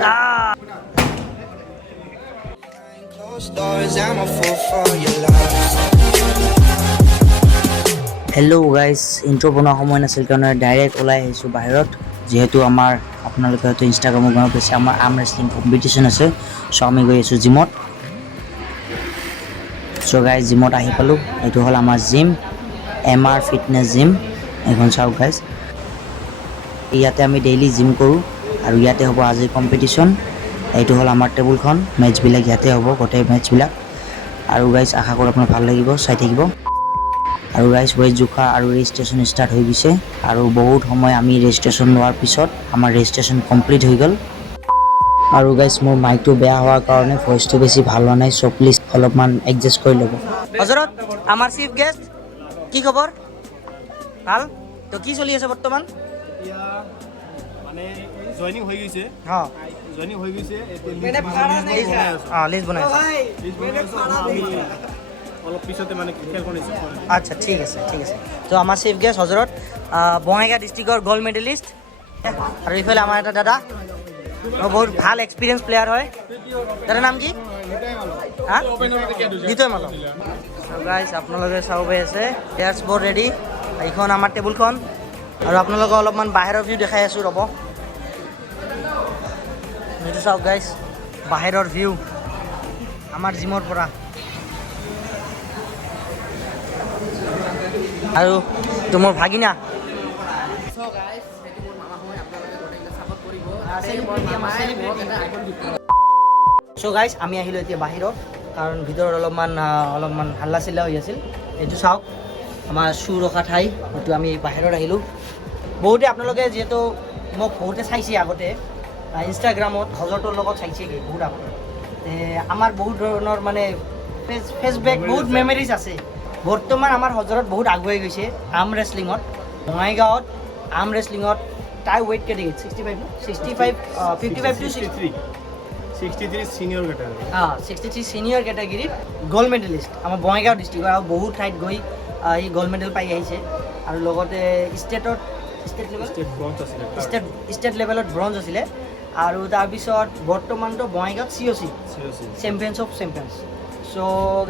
Hello' guys, ইণ্ট্ৰ বনোৱা সময় নাছিল কাৰণে ডাইৰেক্ট ওলাই আহিছোঁ বাহিৰত। যিহেতু আমাৰ আপোনালোকে হয়তো ইনষ্টাগ্ৰামত গম পাইছে আমাৰ আৰ্ম ৰেচলিং কম্পিটিশ্যন আছে। চ' আমি গৈ আছোঁ জিমত। চ' গাইজ জিমত আহি পালোঁ। এইটো হ'ল আমাৰ জিম, MR ফিটনেছ জিম। এইখন চাওক গাইজ, ইয়াতে আমি ডেইলি জিম কৰোঁ আৰু ইয়াতে হ'ব আজিৰ কম্পিটিশ্যন। এইটো হ'ল আমাৰ টেবুলখন, মেটচবিলাক ইয়াতে হ'ব, গোটেই মেটচবিলাক। আৰু গাইজ আশা কৰোঁ আপোনাৰ ভাল লাগিব, চাই থাকিব। আৰু গাইজ ৱেইট জোখা আৰু ৰেজিষ্ট্ৰেশ্যন ষ্টাৰ্ট হৈ গৈছে। আৰু বহুত সময় আমি ৰেজিষ্ট্ৰেশ্যন লোৱাৰ পিছত আমাৰ ৰেজিষ্ট্ৰেশ্যন কমপ্লিট হৈ গ'ল। আৰু গাইজ মোৰ মাইকটো বেয়া হোৱাৰ কাৰণে ভইচটো বেছি ভাল হোৱা নাই, চ' প্লিজ অলপমান এডজাষ্ট কৰি ল'ব। হজৰত, আমাৰ চিফ গেষ্ট, কি খবৰ? ভাল? তো কি চলি আছে বৰ্তমান? এতিয়া মানে জইনিং হৈ গৈছে। জইনিং হৈ গৈছে। লিষ্ট বনাই অলপ পিছতে মানে খেলখন আচ্ছা, ঠিক আছে ঠিক আছে। তো আমাৰ চিফ গেষ্ট হজৰত বঙাইগাঁও ডিষ্ট্ৰিক্টৰ গ'ল্ড মেডেলিষ্ট। আৰু এইফালে আমাৰ এটা দাদা, বহুত ভাল এক্সপিৰিয়েঞ্চ প্লেয়াৰ হয়। দাদাৰ নাম কি? গীতয় মালক। গাইজ আপোনালোকে চাব পাই আছে প্লেয়াৰ্ছ বৰ ৰেডি। এইখন আমাৰ টেবুলখন। আৰু আপোনালোকক অলপমান বাহিৰৰ ভিউ দেখাই আছোঁ, ৰ'ব। এইটো চাওক গাইজ, বাহিৰৰ ভিউ আমাৰ জিমৰ পৰা। আৰু এইটো মোৰ ভাগিনা। চ' গাইজ আমি আহিলোঁ এতিয়া বাহিৰত, কাৰণ ভিতৰত অলপমান হাল্লা চিল্লা হৈ আছিল। এইটো চাওক আমাৰ চু ৰখা ঠাই, সেইটো আমি বাহিৰত আহিলোঁ। বহুতে আপোনালোকে যিহেতু মোক বহুতে চাইছে আগতে ইনষ্টাগ্ৰামত, হজৰটোৰ লগত চাইছেগৈ বহুত আগতে। আমাৰ বহুত ধৰণৰ মানে ফেচবেক বহুত মেমৰিজ আছে। বৰ্তমান আমাৰ হজৰত বহুত আগুৱাই গৈছে আৰ্ম ৰেচলিঙত। বঙাইগাঁৱত আৰ্ম ৰেচলিঙত তাই weight category 65 55 to 63 senior category. 63 senior কেটাগৰীত গ'ল্ড মেডেলিষ্ট আমাৰ বঙাইগাঁও ডিষ্ট্ৰিক্টৰ। আৰু বহুত ঠাইত গৈ সি গ'ল্ড মেডেল পাই আহিছে। আৰু লগতে ষ্টেট লেভেলত ব্ৰঞ্জ আছিলে। আৰু তাৰপিছত বৰ্তমানটো বঙাইগাঁৱত COC champions of champions. So'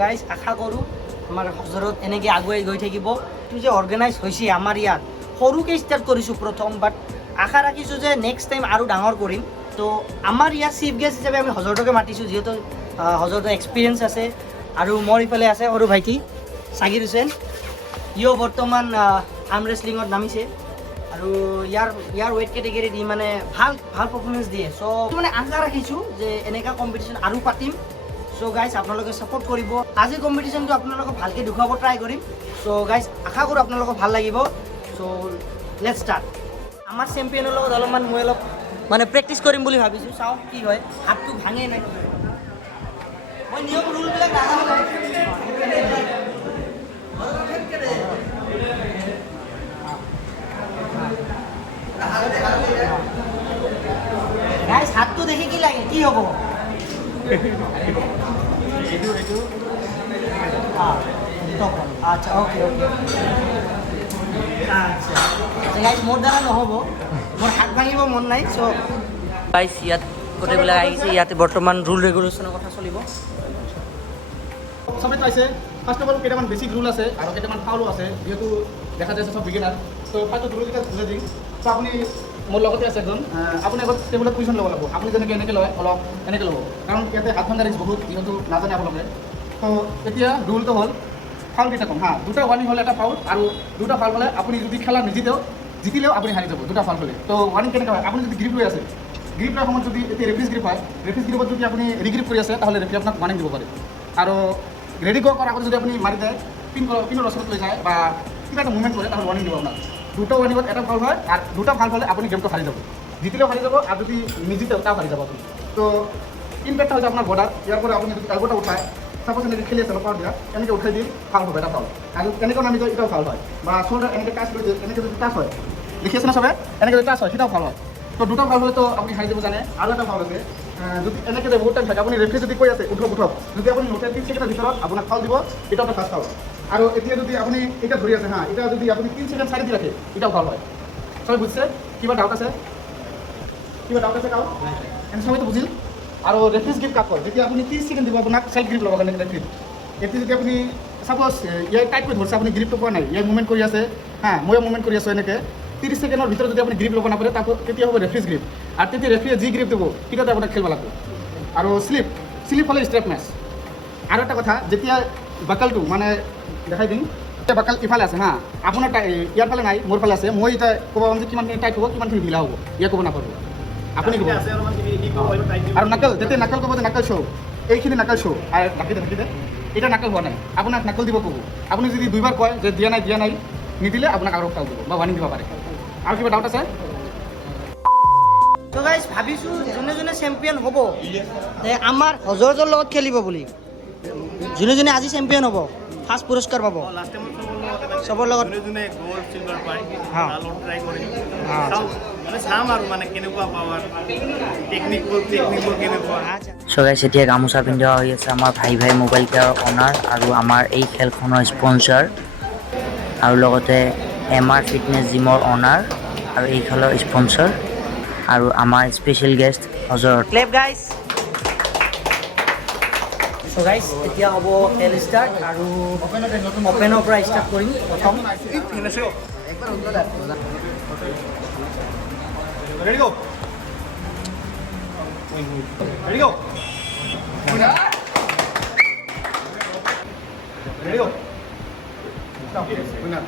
guys আশা কৰোঁ আমাৰ হজৰত এনেকৈ আগুৱাই গৈ থাকিব। এইটো যে অৰ্গেনাইজ হৈছে আমাৰ ইয়াত, সৰুকৈ ষ্টাৰ্ট কৰিছোঁ প্ৰথম, বাট আশা ৰাখিছোঁ যে নেক্সট টাইম আৰু ডাঙৰ কৰিম। তো আমাৰ ইয়াত চিফ গেষ্ট হিচাপে আমি হজৰতকে মাতিছোঁ, যিহেতু হজৰতৰ এক্সপিৰিয়েঞ্চ আছে। আৰু মোৰ ইফালে আছে সৰু ভাইটি চাকিৰ হুছেইন, ইও বৰ্তমান আৰ্ম ৰেচলিঙত নামিছে। আৰু ইয়াৰ ৱেইট কেটেগৰীত ই মানে ভাল পাৰফৰ্মেঞ্চ দিয়ে। চ' মানে আশা ৰাখিছোঁ যে এনেকুৱা কম্পিটিশ্যন আৰু পাতিম। চ' গাইজ আপোনালোকে ছাপোৰ্ট কৰিব। আজি কম্পিটিশ্যনটো আপোনালোকক ভালকৈ দেখুৱাব ট্ৰাই কৰিম। চ' গাইজ আশা কৰোঁ আপোনালোকক ভাল লাগিব। চ' লেটছ ষ্টাৰ্ট। আমাৰ চেম্পিয়নৰ লগত অলপমান মই মানে প্ৰেক্টিচ কৰিম বুলি ভাবিছোঁ, চাওঁ কি হয়। হাতটো ভাঙে নাই, মই নিয়ম ৰুলবিলাক নাজানো। গাইজ হাতটো দেখি কি লাগে, কি হ'ব? আচ্ছা, অ'কে। আচ্ছা গাইজ, মোৰ দ্বাৰা নহ'ব, মোৰ হাত ভাঙিব মন নাই। চ' গাইজ ইয়াত গোটেইবিলাক আহিছে, ইয়াতে বৰ্তমান ৰুল ৰেগুলেশ্যনৰ কথা চলিব। চবেই পাইছে। ফাৰ্ষ্ট অফ অল কেইটামান বেছিক ৰুল আছে আৰু কেইটামান ফাউলো আছে, যিহেতু দেখা যাইছে চব বিগিনাৰ। ত' ফাৰ্ষ্টত ৰুলকেইটা বুজাই দিম। ত' আপুনি মোৰ লগতে আছে এজন, আপুনি আগত টেবুলত পজিশ্যন ল'ব লাগিব। আপুনি যেনেকৈ এনেকৈ লয়, অলপ এনেকৈ ল'ব, কাৰণ ইয়াতে হাত ভাঙা ৰিস্ক বহুত, যিহেতু নাজানে আপোনালোকে। ত' এতিয়া ৰুলটো হ'ল ফাউল কেইটা কম দুটা ৱাৰ্নিং হ'লে এটা ফাউল, আৰু দুটা ফাউল হ'লে আপুনি যদি খেলা জিতিলেও আপুনি হাৰি যাব, দুটা ফাউল হ'লে। ত' ৱাৰ্নিং কেনেকৈ হয়, আপুনি যদি গ্ৰিপ লৈ আছে, গ্ৰিপ লোৱাৰ সময়ত যদি এতিয়া ৰেফ্ৰিজ গ্ৰিপ হয়, ৰেফ্ৰিজ গ্ৰিপত যদি আপুনি ৰিগ্ৰিপ কৰি আছে, তাহলে ৰেফ্ৰি আপোনাক ৱাৰ্নিং দিব পাৰে। আৰু ৰেডি কৰাৰ আগত যদি আপুনি মাৰি যায়, পিনৰ ওচৰত লৈ যায় বা কিবা এটা মুভমেণ্ট কৰে, তাহলে ৱাৰ্নিং দিব আপোনাক। দুটা ৱাৰ্নিঙত এটা ফাউল হয়, আৰু দুটা ফাউল হ'লে আপুনি গেমটো হাৰি যাব। জিতিলেও হাৰি যাব, আৰু যদি নিজিতেও তাও হাৰি যাব আপুনি। ত' ইম্পেক্টটা হৈছে আপোনাৰ বৰ্ডাৰ। ইয়াৰ পৰা আপুনি যদি এলবটা উঠায়, চাপ'জ এনেকৈ খেলি আছে অলপ দিয়া, এনেকৈ উঠাই দি ফাউল হ'ব, এটা ফাউল। আৰু এনেকৈ নামি যায়, এটাও ফাউল হয়। বা চল্ডাৰ এনেকৈ টাচ কৰি দিয়ে, এনেকৈ যদি টাচ হয়, দেখি আছে না চবে, এনেকৈ যদি টাচ হয়, সেটাও ফাউল হয়। তো দুটা ফাউল হ'লেতো আপুনি হাৰি যাব জানে। আৰু এটা ফাউল আছে, যদি এনেকৈ বহুত টাইম থাকে, আপুনি ৰেফ্ৰি যদি কৈ আছে উঠক, যদি আপুনি নুঠে 3 ছেকেণ্ডৰ ভিতৰত আপোনাক ফাউল দিব, এটা আপোনাৰ ফাৰ্ষ্ট ফাউল। আৰু এতিয়া যদি আপুনি এটা ধৰি আছে এতিয়া যদি আপুনি 3 ছেকেণ্ড চাৰি দি ৰাখে, এটাও ফাউল হয়। চবে বুজিছে? কিবা ডাউট আছে? কিবা ডাউট আছে কাৰো এনে সবাই তো বুজিল আৰু ৰেফ্ৰিজ গ্ৰিপ কাক কয় যেতিয়া আপুনি 30 ছেকেণ্ড দিব আপোনাক চেল্ফ গ্ৰিপ ল'ব কাৰণে গ্ৰিপ এতিয়া যদি আপুনি সাপোজ ইয়াৰ টাইট কৰি ধৰিছে আপুনি গ্ৰিপটো পোৱা নাই ইয়াৰ মুভমেণ্ট কৰি আছে হা ময়ো মুভমেণ্ট কৰি আছোঁ এনেকৈ 30 ছেকেণ্ডৰ ভিতৰত যদি আপুনি গ্ৰিপ ল'ব নাপাৰে তাত তেতিয়া হ'ব ৰেফ্ৰিজ গ্ৰিপ আৰু তেতিয়া ৰেফ্ৰিয়ে যি গ্ৰিপ দিব তেতিয়াতে আপোনাক খেলিব লাগিব আৰু শ্লিপ হ'লে ষ্ট্ৰেপ মেচ আৰু এটা কথা যেতিয়া বাকলটো মানে দেখাই দিম এতিয়া বাকল ইফালে আছে হা আপোনাৰ ইয়াৰ ফালে নাই মোৰ ফালে আছে মই এতিয়া ক'ব পাম যে কিমানখিনি টাইট হ'ব কিমানখিনি ঢিলা হ'ব ইয়াক ক'ব নাপাব আপুনি ক'ব আৰু নাকল যেতিয়া নাকল ক'ব যে নাকল শ্ব' এইখিনি নাকল শ্ব' আৰু ঢাকি দে এটা নাকল হোৱা নাই আপোনাক নাকল দিব ক'ব আপুনি যদি দুইবাৰ কয় যে দিয়া নাই নিদিলে আপোনাক আৰু কাল দিব বা ৱাৰ্ণিং দিব পাৰে আৰু কিবা ডাউট আছে তো গাইজ ভাবিছোঁ যোনে যোনে চেম্পিয়ন হ'ব আমাৰ হজৰতৰ লগত খেলিব বুলি যোনে যোনে আজি চেম্পিয়ন হ'ব ফাৰ্ষ্ট পুৰস্কাৰ পাব চবৰ লগত চ' গাইছ এতিয়া গামোচা পিন্ধোৱা হৈ আছে আমাৰ ভাই মোবাইল কেয়াৰ অনাৰ আৰু আমাৰ এই খেলখনৰ স্পনচাৰ আৰু লগতে MR ফিটনেছ জিমৰ অনাৰ আৰু এই খেলৰ স্পনচাৰ আৰু আমাৰ স্পেচিয়েল গেষ্ট হজৰত ক্লেপ গাইজ চ' গাইজ এতিয়া হ'ব খেল ষ্টাৰ্ট আৰু অপেনৰ পৰা ষ্টাৰ্ট কৰিম প্ৰথম Ready go. Ready go. Ready go. Stop. Winner.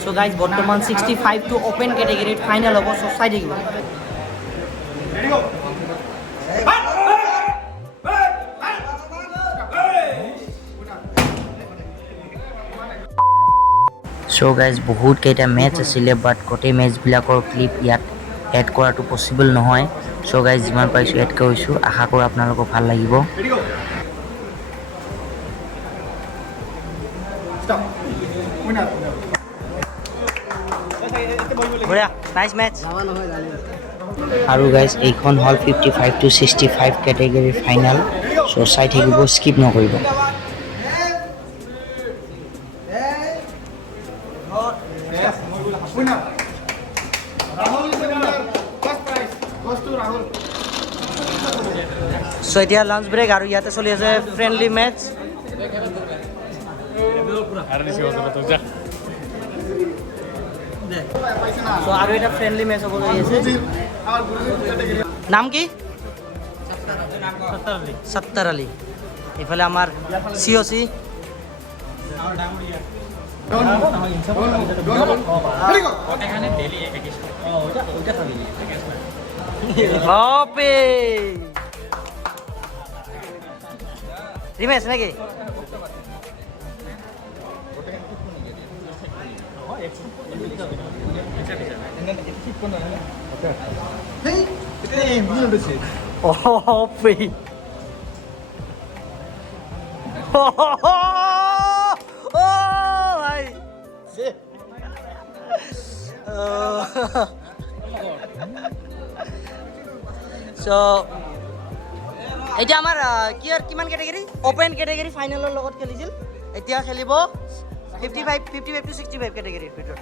চ' গাইজ বৰ্তমান 65 টু অপেন কেটেগৰীত ফাইনেল হ'ব চ' চাই থাকিব Ready go. চ' গাইজ বহুত কেইটা মেটচ আছিলে বাট গোটেই মেটচবিলাকৰ ক্লিপ ইয়াত এড কৰাটো পচিবল নহয় চ' গাইজ যিমান পাৰিছোঁ এড কৰিছোঁ আশা কৰোঁ আপোনালোকক ভাল লাগিব Ready go. Stop. Winner. বঢ়িয়া নাইচ মেটচ আৰু গাইজ এইখন হ'ল 55 টু 65 কেটেগৰীৰ ফাইনেল চ' চাই থাকিব স্কিপ নকৰিব Winner. Rahul is the winner. First prize goes to Rahul. চ' এতিয়া লাঞ্চ ব্ৰেক আৰু ইয়াতে চলি আছে ফ্ৰেণ্ডলি মেটচ চ' আৰু এটা ফ্ৰেণ্ডলি মেটচ হ'ব গৈ আছে Our Guruji category. নাম কি সত্তৰ আলী এইফালে আমাৰ COC Ready go. বাপে ৰিমেশ নেকি বাপে ও ভাই চ' এতিয়া আমাৰ কিমান কেটেগৰী অপেন কেটেগৰী ফাইনেলৰ লগত খেলিছিল এতিয়া খেলিব 55 টু 65 কেটেগৰীৰ ভিতৰত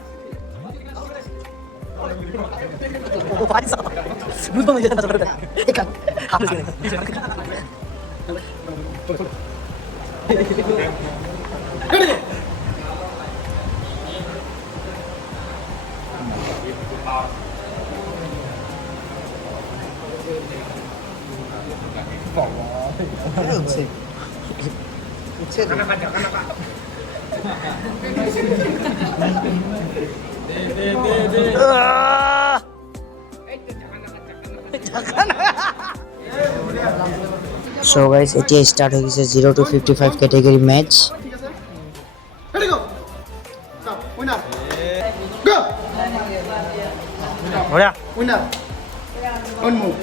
চ' গাইজ এতিয়া ষ্টাৰ্ট হৈ গৈছে 0 to 55 category match Ready go. Stop. Winner. Go. বঢ়িয়া Winner. One move.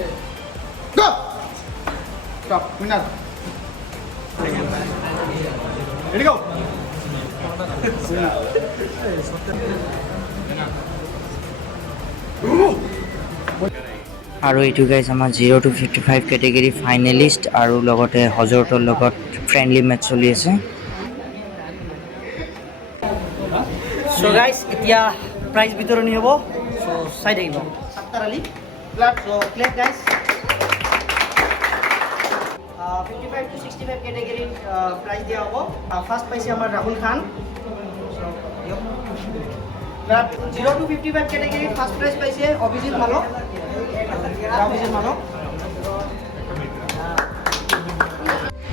Go. Stop. Winner. Ready go. আৰু এইটো গাইজ আমাৰ 0 টু 55 কেটেগৰী ফাইনেলিষ্ট আৰু লগতে হজৰতৰ লগত ফ্ৰেণ্ডলি মেটচ চলি আছে চ' গাইজ এতিয়া প্ৰাইজ বিতৰণি হ'ব চ' চাই থাকিব Sattar Ali club so' clap guys 55 to 65 কেটেগৰীত প্ৰাইজ দিয়া হ'ব ফাৰ্ষ্ট পাইছে আমাৰ ৰাহুল খান ক্লাব 0 to 55 কেটেগৰীত ফাৰ্ষ্ট প্ৰাইজ পাইছে অভিজিত মানক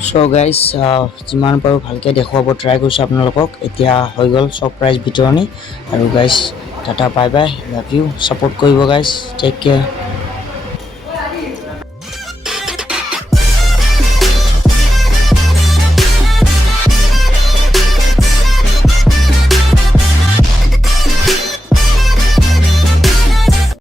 চ' গাইজ যিমান পাৰোঁ ভালকৈ দেখুৱাব ট্ৰাই কৰিছোঁ আপোনালোকক এতিয়া হৈ গ'ল চব প্ৰাইজ বিতৰণি আৰু guys tata bye bye love you support কৰিব গাইজ টেক কেয়াৰ